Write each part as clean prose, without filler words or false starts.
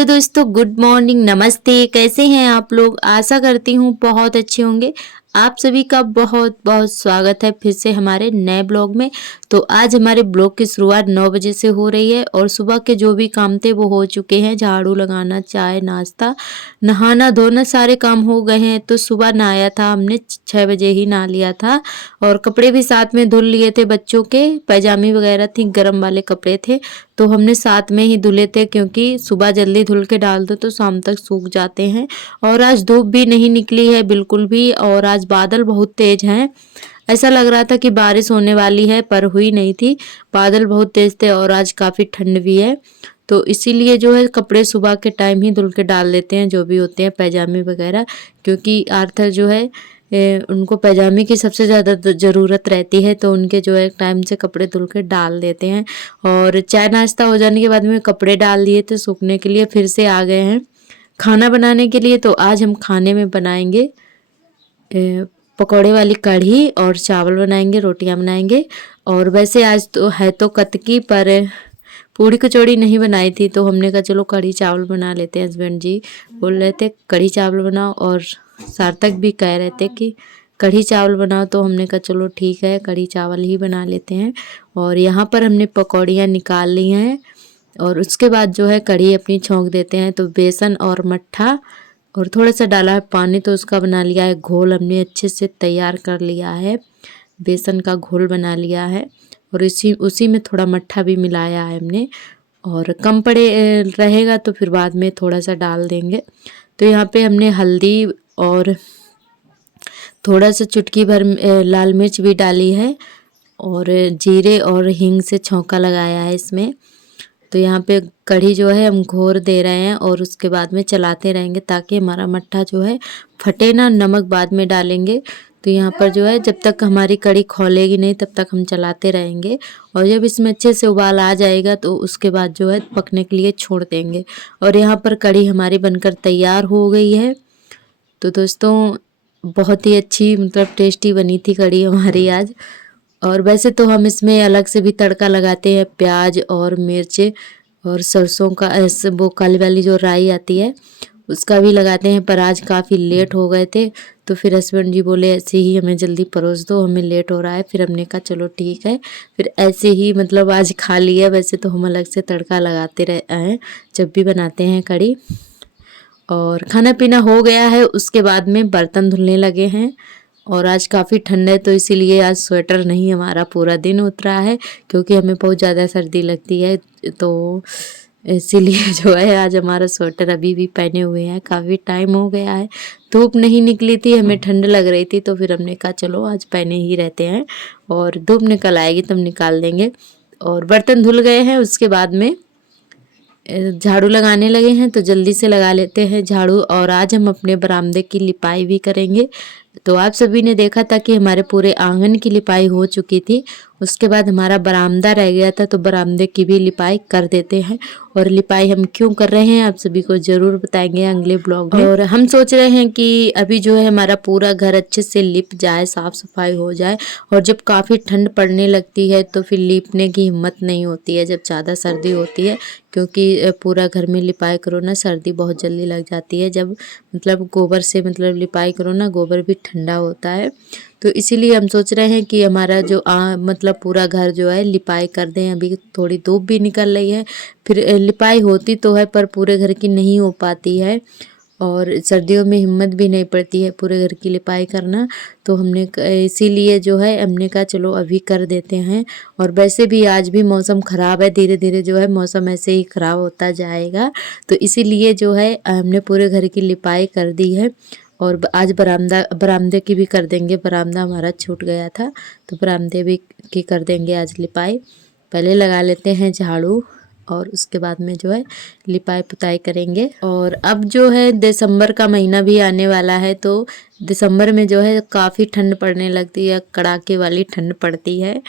Hello दोस्तों, good morning, नमस्ते। कैसे हैं आप लोग? आशा करती हूँ बहुत अच्छे होंगे। आप सभी का बहुत बहुत स्वागत है फिर से हमारे नए ब्लॉग में। तो आज हमारे ब्लॉग की शुरुआत 9 बजे से हो रही है और सुबह के जो भी काम थे वो हो चुके हैं। झाड़ू लगाना, चाय नाश्ता, नहाना धोना सारे काम हो गए हैं। तो सुबह नहाया था हमने, 6 बजे ही नहा लिया था और कपड़े भी साथ में धुल लिए थे। बच्चों के पैजामे वगैरह थी, गर्म वाले कपड़े थे तो हमने साथ में ही धुले थे, क्योंकि सुबह जल्दी धुल के डाल दो तो शाम तक सूख जाते हैं। और आज धूप भी नहीं निकली है बिल्कुल भी, और आज बादल बहुत तेज हैं। ऐसा लग रहा था कि बारिश होने वाली है पर हुई नहीं थी। बादल बहुत तेज थे और आज काफ़ी ठंड भी है। तो इसीलिए जो है कपड़े सुबह के टाइम ही धुल के डाल देते हैं, जो भी होते हैं पैजामे वगैरह, क्योंकि आर्थर जो है उनको पैजामे की सबसे ज़्यादा ज़रूरत रहती है। तो उनके जो है टाइम से कपड़े धुल के डाल देते हैं। और चाय नाश्ता हो जाने के बाद में कपड़े डाल दिए थे सूखने के लिए, फिर से आ गए हैं खाना बनाने के लिए। तो आज हम खाने में बनाएंगे पकौड़े वाली कढ़ी और चावल बनाएंगे, रोटियां बनाएंगे। और वैसे आज तो है तो कतकी, पर पूड़ी कचौड़ी नहीं बनाई थी तो हमने कहा चलो कढ़ी चावल बना लेते हैं। हस्बैंड जी बोल रहे थे कढ़ी चावल बनाओ और सार्थक भी कह रहे थे कि कढ़ी चावल बनाओ, तो हमने कहा चलो ठीक है कढ़ी चावल ही बना लेते हैं। और यहाँ पर हमने पकौड़ियाँ निकाल ली हैं और उसके बाद जो है कढ़ी अपनी छौंक देते हैं। तो बेसन और मट्ठा और थोड़ा सा डाला है पानी, तो उसका बना लिया है घोल, हमने अच्छे से तैयार कर लिया है। बेसन का घोल बना लिया है और उसी में थोड़ा मट्ठा भी मिलाया है हमने। और कम पड़े रहेगा तो फिर बाद में थोड़ा सा डाल देंगे। तो यहाँ पे हमने हल्दी और थोड़ा सा चुटकी भर लाल मिर्च भी डाली है और जीरे और हींग से छौंका लगाया है इसमें। तो यहाँ पे कढ़ी जो है हम घोर दे रहे हैं और उसके बाद में चलाते रहेंगे ताकि हमारा मट्ठा जो है फटे ना। नमक बाद में डालेंगे। तो यहाँ पर जो है जब तक हमारी कढ़ी खौलेगी नहीं तब तक हम चलाते रहेंगे। और जब इसमें अच्छे से उबाल आ जाएगा तो उसके बाद जो है पकने के लिए छोड़ देंगे। और यहाँ पर कढ़ी हमारी बनकर तैयार हो गई है। तो दोस्तों बहुत ही अच्छी मतलब टेस्टी बनी थी कढ़ी हमारी आज। और वैसे तो हम इसमें अलग से भी तड़का लगाते हैं, प्याज और मिर्च और सरसों का वो काली वाली जो राई आती है उसका भी लगाते हैं। पर आज काफ़ी लेट हो गए थे तो फिर हस्बैंड जी बोले ऐसे ही हमें जल्दी परोस दो, हमें लेट हो रहा है। फिर हमने कहा चलो ठीक है, फिर ऐसे ही मतलब आज खा लिया। वैसे तो हम अलग से तड़का लगाते रहे हैं जब भी बनाते हैं कढ़ी। और खाना पीना हो गया है, उसके बाद में बर्तन धुलने लगे हैं। और आज काफ़ी ठंड है तो इसीलिए आज स्वेटर नहीं हमारा पूरा दिन उतरा है, क्योंकि हमें बहुत ज़्यादा सर्दी लगती है। तो इसीलिए जो है आज हमारा स्वेटर अभी भी पहने हुए हैं। काफ़ी टाइम हो गया है, धूप नहीं निकली थी, हमें ठंड लग रही थी तो फिर हमने कहा चलो आज पहने ही रहते हैं और धूप निकल आएगी तब निकाल देंगे। और बर्तन धुल गए हैं, उसके बाद में झाड़ू लगाने लगे हैं तो जल्दी से लगा लेते हैं झाड़ू। और आज हम अपने बरामदे की लिपाई भी करेंगे। तो आप सभी ने देखा था कि हमारे पूरे आंगन की लिपाई हो चुकी थी, उसके बाद हमारा बरामदा रह गया था तो बरामदे की भी लिपाई कर देते हैं। और लिपाई हम क्यों कर रहे हैं आप सभी को ज़रूर बताएंगे अगले ब्लॉग में। और हम सोच रहे हैं कि अभी जो है हमारा पूरा घर अच्छे से लिप जाए, साफ़ सफाई हो जाए। और जब काफ़ी ठंड पड़ने लगती है तो फिर लीपने की हिम्मत नहीं होती है जब ज़्यादा सर्दी होती है, क्योंकि पूरा घर में लिपाई करो ना सर्दी बहुत जल्दी लग जाती है। जब मतलब गोबर से मतलब लिपाई करो ना, गोबर भी ठंडा होता है। तो इसीलिए हम सोच रहे हैं कि हमारा जो मतलब पूरा घर जो है लिपाई कर दें। अभी थोड़ी धूप भी निकल रही है, फिर लिपाई होती तो है पर पूरे घर की नहीं हो पाती है और सर्दियों में हिम्मत भी नहीं पड़ती है पूरे घर की लिपाई करना। तो हमने इसीलिए जो है हमने कहा चलो अभी कर देते हैं। और वैसे भी आज भी मौसम ख़राब है, धीरे धीरे जो है मौसम ऐसे ही ख़राब होता जाएगा। तो इसीलिए जो है हमने पूरे घर की लिपाई कर दी है। और आज बरामदे की भी कर देंगे, बरामदा हमारा छूट गया था तो बरामदे भी की कर देंगे आज लिपाई। पहले लगा लेते हैं झाड़ू और उसके बाद में जो है लिपाई पुताई करेंगे। और अब जो है दिसंबर का महीना भी आने वाला है तो दिसंबर में जो है काफ़ी ठंड पड़ने लगती है, कड़ाके वाली ठंड पड़ती है।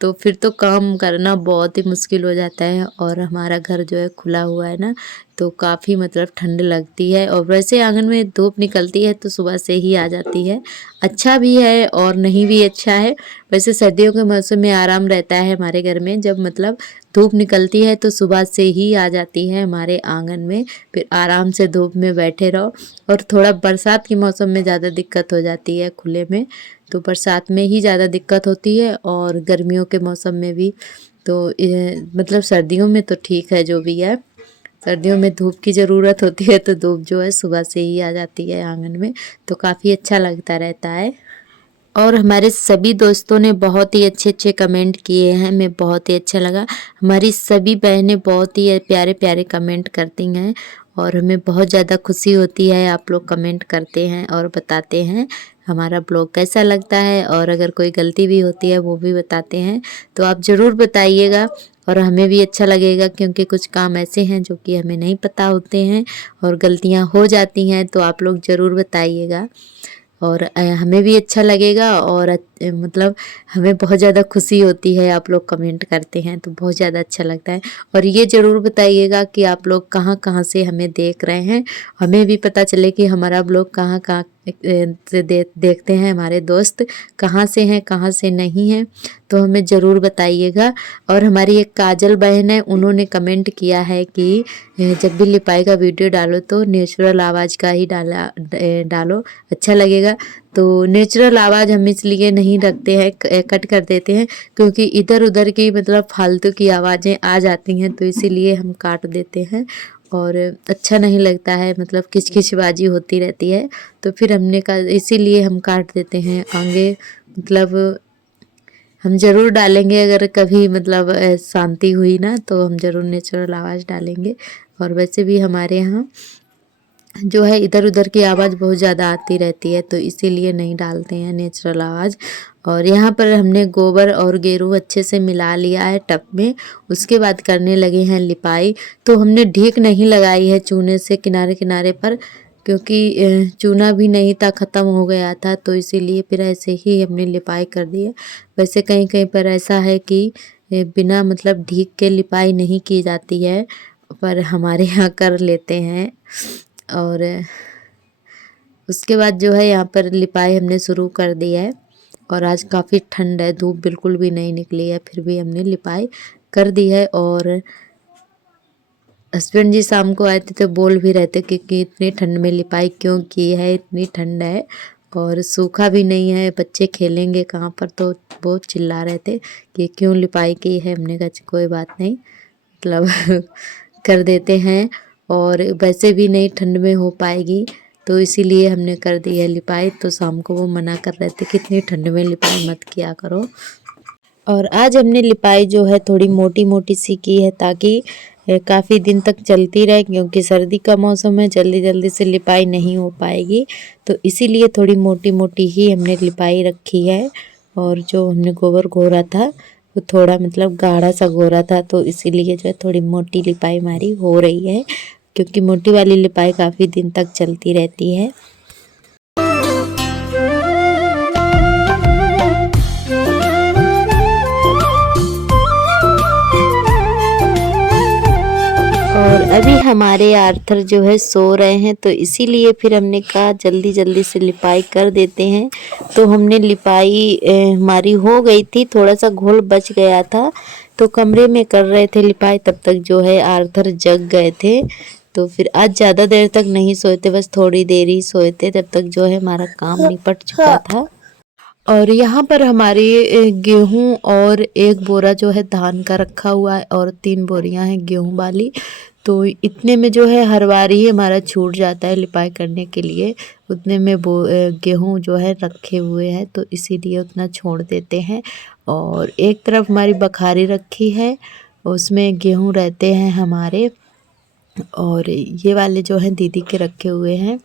तो फिर तो काम करना बहुत ही मुश्किल हो जाता है। और हमारा घर जो है खुला हुआ है ना, तो काफ़ी मतलब ठंड लगती है। और वैसे आंगन में धूप निकलती है तो सुबह से ही आ जाती है, अच्छा भी है और नहीं भी अच्छा है। वैसे सर्दियों के मौसम में आराम रहता है हमारे घर में, जब मतलब धूप निकलती है तो सुबह से ही आ जाती है हमारे आंगन में, फिर आराम से धूप में बैठे रहो। और थोड़ा बरसात के मौसम में ज़्यादा दिक्कत हो जाती है खुले में, तो बरसात में ही ज़्यादा दिक्कत होती है और गर्मियों के मौसम में भी। तो मतलब सर्दियों में तो ठीक है जो भी है, सर्दियों में धूप की ज़रूरत होती है तो धूप जो है सुबह से ही आ जाती है आंगन में, तो काफ़ी अच्छा लगता रहता है। और हमारे सभी दोस्तों ने बहुत ही अच्छे अच्छे कमेंट किए हैं, हमें बहुत ही अच्छा लगा। हमारी सभी बहनें बहुत ही प्यारे प्यारे कमेंट करती हैं और हमें बहुत ज़्यादा खुशी होती है। आप लोग कमेंट करते हैं और बताते हैं हमारा ब्लॉग कैसा लगता है, और अगर कोई गलती भी होती है वो भी बताते हैं, तो आप ज़रूर बताइएगा और हमें भी अच्छा लगेगा, क्योंकि कुछ काम ऐसे हैं जो कि हमें नहीं पता होते हैं और गलतियां हो जाती हैं, तो आप लोग ज़रूर बताइएगा और हमें भी अच्छा लगेगा। और मतलब हमें बहुत ज़्यादा खुशी होती है, आप लोग कमेंट करते हैं तो बहुत ज़्यादा अच्छा लगता है। और ये ज़रूर बताइएगा कि आप लोग कहाँ कहाँ से हमें देख रहे हैं, हमें भी पता चले कि हमारा ब्लॉग कहाँ कहाँ से देखते हैं, हमारे दोस्त कहाँ से हैं कहाँ से नहीं हैं, तो हमें ज़रूर बताइएगा। और हमारी एक काजल बहन है, उन्होंने कमेंट किया है कि जब भी लिपाई का वीडियो डालो तो नेचुरल आवाज़ का ही डालो, अच्छा लगेगा। तो नेचुरल आवाज़ हम इसलिए नहीं रखते हैं, कट कर देते हैं, क्योंकि इधर उधर की मतलब फालतू की आवाज़ें आ जाती हैं, तो इसीलिए हम काट देते हैं और अच्छा नहीं लगता है, मतलब किचकिचबाजी होती रहती है, तो फिर हमने कहा इसीलिए हम काट देते हैं। आगे मतलब हम ज़रूर डालेंगे, अगर कभी मतलब शांति हुई ना तो हम ज़रूर नेचुरल आवाज़ डालेंगे। और वैसे भी हमारे यहाँ जो है इधर उधर की आवाज़ बहुत ज़्यादा आती रहती है, तो इसीलिए नहीं डालते हैं नेचुरल आवाज़। और यहाँ पर हमने गोबर और गेरू अच्छे से मिला लिया है टब में, उसके बाद करने लगे हैं लिपाई। तो हमने ढीक नहीं लगाई है चूने से किनारे किनारे पर, क्योंकि चूना भी नहीं था, ख़त्म हो गया था, तो इसीलिए फिर ऐसे ही हमने लिपाई कर दी है। वैसे कहीं कहीं पर ऐसा है कि बिना मतलब ढीक के लिपाई नहीं की जाती है, पर हमारे यहाँ कर लेते हैं। और उसके बाद जो है यहाँ पर लिपाई हमने शुरू कर दी है। और आज काफ़ी ठंड है, धूप बिल्कुल भी नहीं निकली है, फिर भी हमने लिपाई कर दी है। और हस्बैंड जी शाम को आए थे तो बोल भी रहे थे कि इतनी ठंड में लिपाई क्यों की है, इतनी ठंड है और सूखा भी नहीं है, बच्चे खेलेंगे कहाँ पर, तो बहुत चिल्ला रहे थे कि क्यों लिपाई की है। हमने कहा कोई बात नहीं, मतलब कर देते हैं, और वैसे भी नहीं ठंड में हो पाएगी, तो इसीलिए हमने कर दी है लिपाई। तो शाम को वो मना कर रहे थे कि इतनी ठंड में लिपाई मत किया करो। और आज हमने लिपाई जो है थोड़ी मोटी मोटी सी की है, ताकि काफ़ी दिन तक चलती रहे, क्योंकि सर्दी का मौसम है, जल्दी जल्दी से लिपाई नहीं हो पाएगी, तो इसीलिए थोड़ी मोटी मोटी ही हमने लिपाई रखी है। और जो हमने गोबर घोरा था वो थोड़ा मतलब गाढ़ा सा घोरा था, तो इसीलिए जो है थोड़ी मोटी लिपाई हमारी हो रही है, क्योंकि मोटी वाली लिपाई काफ़ी दिन तक चलती रहती है। और अभी हमारे आर्थर जो है सो रहे हैं, तो इसीलिए फिर हमने कहा जल्दी जल्दी से लिपाई कर देते हैं। तो हमने लिपाई हमारी हो गई थी, थोड़ा सा घोल बच गया था, तो कमरे में कर रहे थे लिपाई, तब तक जो है आर्थर जग गए थे। तो फिर आज ज़्यादा देर तक नहीं सोए थे, बस थोड़ी देर ही सोए थे, तब तक जो है हमारा काम निपट चुका था। और यहाँ पर हमारे गेहूं और एक बोरा जो है धान का रखा हुआ है और 3 बोरियां हैं गेहूं वाली, तो इतने में जो है हर बार ही हमारा छूट जाता है लिपाई करने के लिए, उतने में गेहूं जो है रखे हुए हैं, तो इसीलिए उतना छोड़ देते हैं। और एक तरफ हमारी बखारी रखी है, उसमें गेहूं रहते हैं हमारे, और ये वाले जो हैं दीदी के रखे हुए हैं,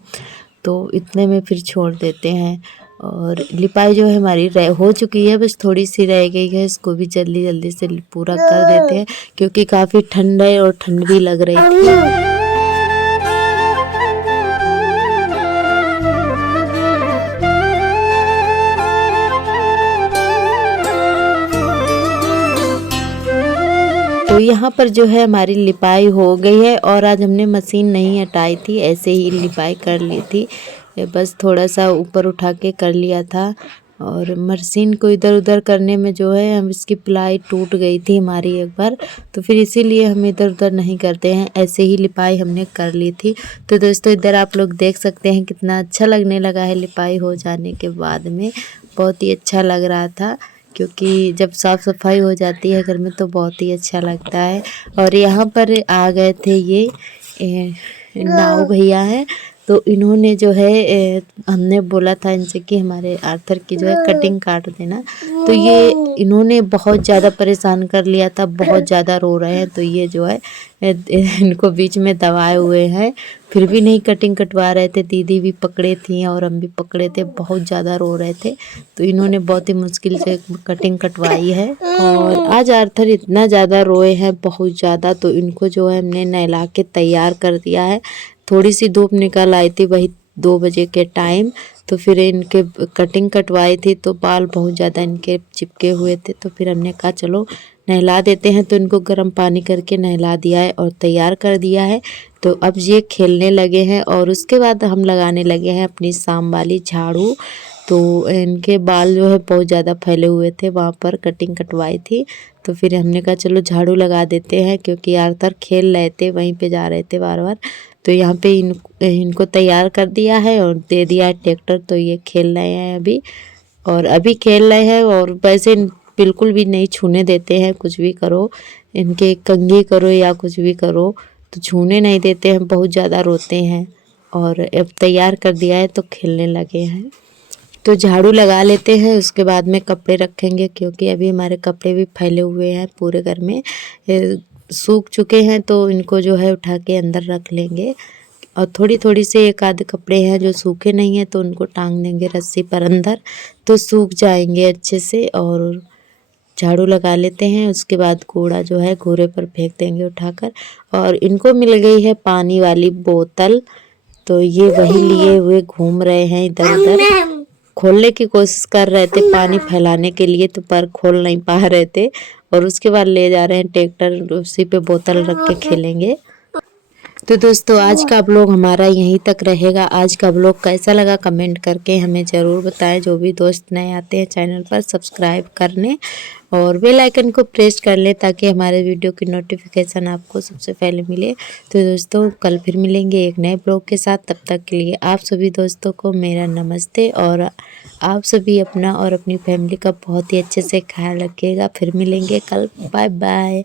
तो इतने में फिर छोड़ देते हैं। और लिपाई जो है हमारी हो चुकी है, बस थोड़ी सी रह गई है, इसको भी जल्दी जल्दी से पूरा कर देते हैं, क्योंकि काफ़ी ठंड है और ठंड भी लग रही थी। तो यहाँ पर जो है हमारी लिपाई हो गई है और आज हमने मशीन नहीं हटाई थी, ऐसे ही लिपाई कर ली थी, बस थोड़ा सा ऊपर उठा के कर लिया था। और मशीन को इधर उधर करने में जो है हम इसकी प्लाई टूट गई थी हमारी एक बार, तो फिर इसीलिए हम इधर उधर नहीं करते हैं, ऐसे ही लिपाई हमने कर ली थी। तो दोस्तों इधर आप लोग देख सकते हैं कितना अच्छा लगने लगा है लिपाई हो जाने के बाद में, बहुत ही अच्छा लग रहा था, क्योंकि जब साफ़ सफाई हो जाती है घर में तो बहुत ही अच्छा लगता है। और यहाँ पर आ गए थे ये नाऊ भैया हैं, तो इन्होंने जो है हमने बोला था इनसे कि हमारे आर्थर की जो है कटिंग काट देना, तो ये इन्होंने बहुत ज़्यादा परेशान कर लिया था, बहुत ज़्यादा रो रहे हैं। तो ये जो है इनको बीच में दबाए हुए हैं, फिर भी नहीं कटिंग कटवा रहे थे। दीदी भी पकड़े थी और हम भी पकड़े थे, बहुत ज़्यादा रो रहे थे, तो इन्होंने बहुत ही मुश्किल से कटिंग कटवाई है। और आज आर्थर इतना ज़्यादा रोए हैं, बहुत ज़्यादा, तो इनको जो है हमने नहला के तैयार कर दिया है। थोड़ी सी धूप निकल आई थी वही 2 बजे के टाइम, तो फिर इनके कटिंग कटवाई थी तो बाल बहुत ज़्यादा इनके चिपके हुए थे, तो फिर हमने कहा चलो नहला देते हैं, तो इनको गर्म पानी करके नहला दिया है और तैयार कर दिया है। तो अब ये खेलने लगे हैं और उसके बाद हम लगाने लगे हैं अपनी शाम वाली झाड़ू। तो इनके बाल जो है बहुत ज़्यादा फैले हुए थे, वहाँ पर कटिंग कटवाई थी, तो फिर हमने कहा चलो झाड़ू लगा देते हैं, क्योंकि आर्थर खेल रहे थे, वहीं पे जा रहे थे बार बार। तो यहाँ पे इनको तैयार कर दिया है और दे दिया है ट्रैक्टर, तो ये खेल रहे हैं अभी, और अभी खेल रहे हैं। और वैसे बिल्कुल भी नहीं छूने देते हैं, कुछ भी करो, इनके कंघी करो या कुछ भी करो तो छूने नहीं देते हैं, बहुत ज़्यादा रोते हैं। और अब तैयार कर दिया है तो खेलने लगे हैं। तो झाड़ू लगा लेते हैं, उसके बाद में कपड़े रखेंगे, क्योंकि अभी हमारे कपड़े भी फैले हुए हैं पूरे घर में, सूख चुके हैं, तो इनको जो है उठा के अंदर रख लेंगे। और थोड़ी थोड़ी से एक आधे कपड़े हैं जो सूखे नहीं हैं, तो उनको टांग देंगे रस्सी पर अंदर, तो सूख जाएंगे अच्छे से। और झाड़ू लगा लेते हैं, उसके बाद कूड़ा जो है घूरे पर फेंक देंगे उठाकर। और इनको मिल गई है पानी वाली बोतल, तो ये वही लिए हुए घूम रहे हैं इधर उधर, खोलने की कोशिश कर रहे थे पानी फैलाने के लिए, तो पर खोल नहीं पा रहे थे। और उसके बाद ले जा रहे हैं ट्रैक्टर, उसी पे बोतल रख के खेलेंगे। तो दोस्तों आज का व्लॉग हमारा यहीं तक रहेगा। आज का व्लॉग कैसा लगा कमेंट करके हमें ज़रूर बताएं। जो भी दोस्त नए आते हैं चैनल पर सब्सक्राइब करने और बेल आइकन को प्रेस कर लें, ताकि हमारे वीडियो की नोटिफिकेशन आपको सबसे पहले मिले। तो दोस्तों कल फिर मिलेंगे एक नए ब्लॉग के साथ, तब तक के लिए आप सभी दोस्तों को मेरा नमस्ते। और आप सभी अपना और अपनी फैमिली का बहुत ही अच्छे से ख्याल रखिएगा। फिर मिलेंगे कल, बाय बाय।